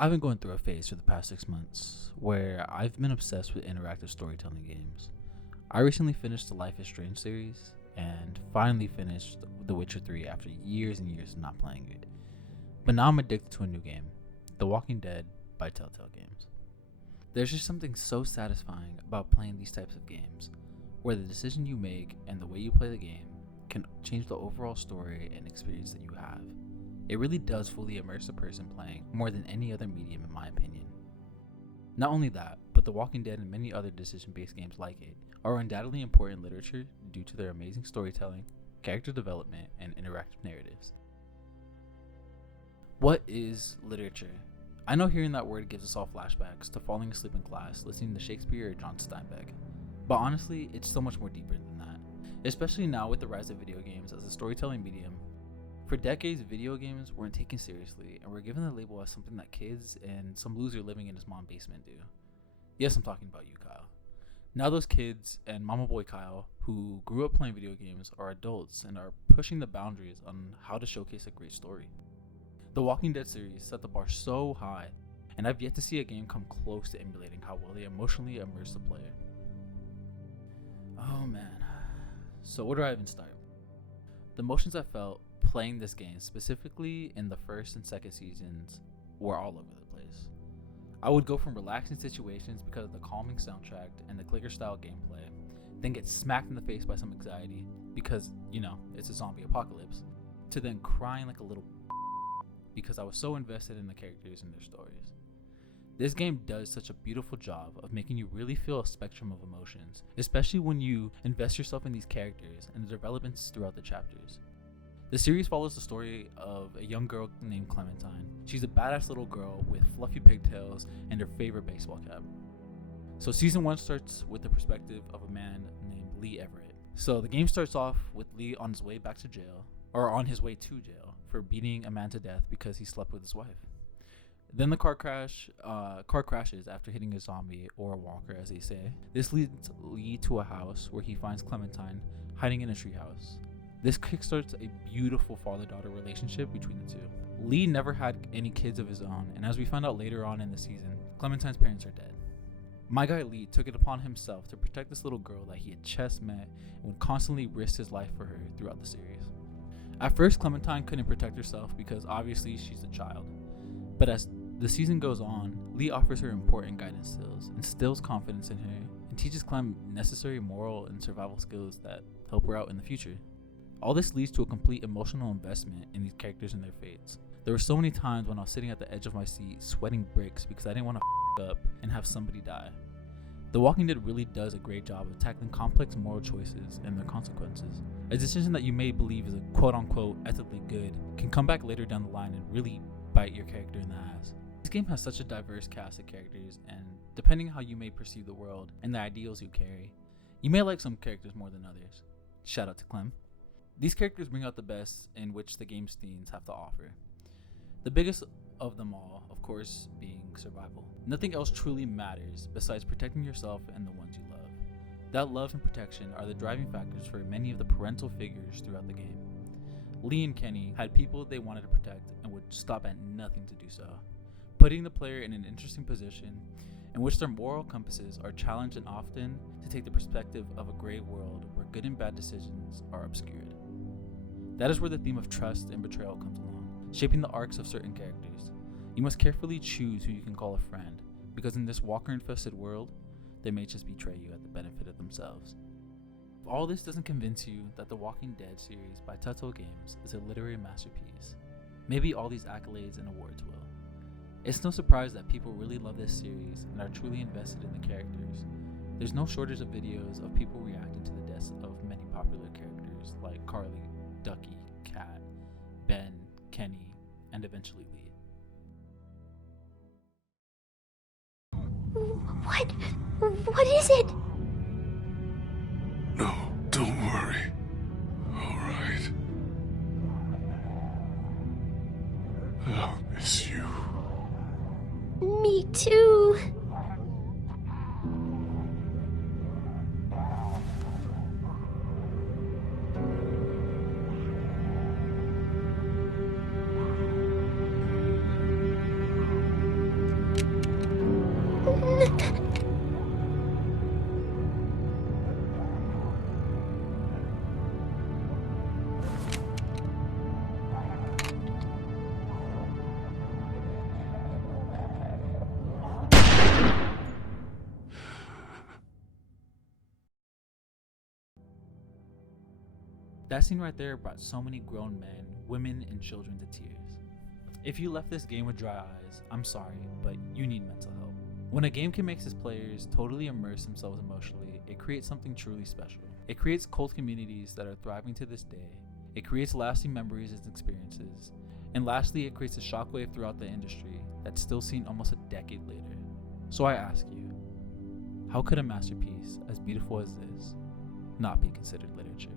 I've been going through a phase for the past 6 months where I've been obsessed with interactive storytelling games. I recently finished the Life is Strange series and finally finished The Witcher 3 after years and years of not playing it. But now I'm addicted to a new game, The Walking Dead by Telltale Games. There's just something so satisfying about playing these types of games, where the decision you make and the way you play the game can change the overall story and experience that you have. It really does fully immerse a person playing more than any other medium in my opinion. Not only that, but The Walking Dead and many other decision-based games like it are undoubtedly important literature due to their amazing storytelling, character development, and interactive narratives. What is literature? I know hearing that word gives us all flashbacks to falling asleep in class listening to Shakespeare or John Steinbeck. But honestly, it's so much more deeper than that, especially now with the rise of video games as a storytelling medium. For decades, video games weren't taken seriously and were given the label as something that kids and some loser living in his mom's basement do. Yes, I'm talking about you, Kyle. Now those kids and Mama Boy Kyle, who grew up playing video games, are adults and are pushing the boundaries on how to showcase a great story. The Walking Dead series set the bar so high, and I've yet to see a game come close to emulating how well they emotionally immerse the player. Oh man. So where do I even start? The emotions I felt playing this game, specifically in the first and second seasons, were all over the place. I would go from relaxing situations because of the calming soundtrack and the clicker style gameplay, then get smacked in the face by some anxiety because, it's a zombie apocalypse, to then crying like a little because I was so invested in the characters and their stories. This game does such a beautiful job of making you really feel a spectrum of emotions, especially when you invest yourself in these characters and the developments throughout the chapters. The series follows the story of a young girl named Clementine. She's a badass little girl with fluffy pigtails and her favorite baseball cap. So season 1 starts with the perspective of a man named Lee Everett. So the game starts off with Lee on his way back to jail, or on his way to jail, for beating a man to death because he slept with his wife. Then the car crashes after hitting a zombie, or a walker as they say. This leads Lee to a house where he finds Clementine hiding in a treehouse. This kickstarts a beautiful father-daughter relationship between the two. Lee never had any kids of his own, and as we find out later on in the season, Clementine's parents are dead. My guy Lee took it upon himself to protect this little girl that he had just met and would constantly risk his life for her throughout the series. At first, Clementine couldn't protect herself because obviously she's a child. But as the season goes on, Lee offers her important guidance skills, instills confidence in her, and teaches Clem necessary moral and survival skills that help her out in the future. All this leads to a complete emotional investment in these characters and their fates. There were so many times when I was sitting at the edge of my seat sweating bricks because I didn't want to up and have somebody die. The Walking Dead really does a great job of tackling complex moral choices and their consequences. A decision that you may believe is a quote-unquote ethically good can come back later down the line and really bite your character in the ass. This game has such a diverse cast of characters, and depending how you may perceive the world and the ideals you carry, you may like some characters more than others. Shout out to Clem. These characters bring out the best in which the game's themes have to offer. The biggest of them all, of course, being survival. Nothing else truly matters besides protecting yourself and the ones you love. That love and protection are the driving factors for many of the parental figures throughout the game. Lee and Kenny had people they wanted to protect and would stop at nothing to do so, putting the player in an interesting position in which their moral compasses are challenged and often to take the perspective of a gray world where good and bad decisions are obscured. That is where the theme of trust and betrayal comes along, shaping the arcs of certain characters. You must carefully choose who you can call a friend, because in this walker-infested world, they may just betray you at the benefit of themselves. If all this doesn't convince you that the Walking Dead series by Telltale Games is a literary masterpiece, maybe all these accolades and awards will. It's no surprise that people really love this series and are truly invested in the characters. There's no shortage of videos of people reacting to the deaths of many popular characters like Carly, Ducky, Kat, Ben, Kenny, and eventually Lee. What? What is it? No, don't worry. All right. I'll miss you. Me too. That scene right there brought so many grown men, women, and children to tears. If you left this game with dry eyes, I'm sorry, but you need mental help. When a game can make its players totally immerse themselves emotionally, it creates something truly special. It creates cult communities that are thriving to this day. It creates lasting memories and experiences. And lastly, it creates a shockwave throughout the industry that's still seen almost a decade later. So I ask you, how could a masterpiece as beautiful as this not be considered literature?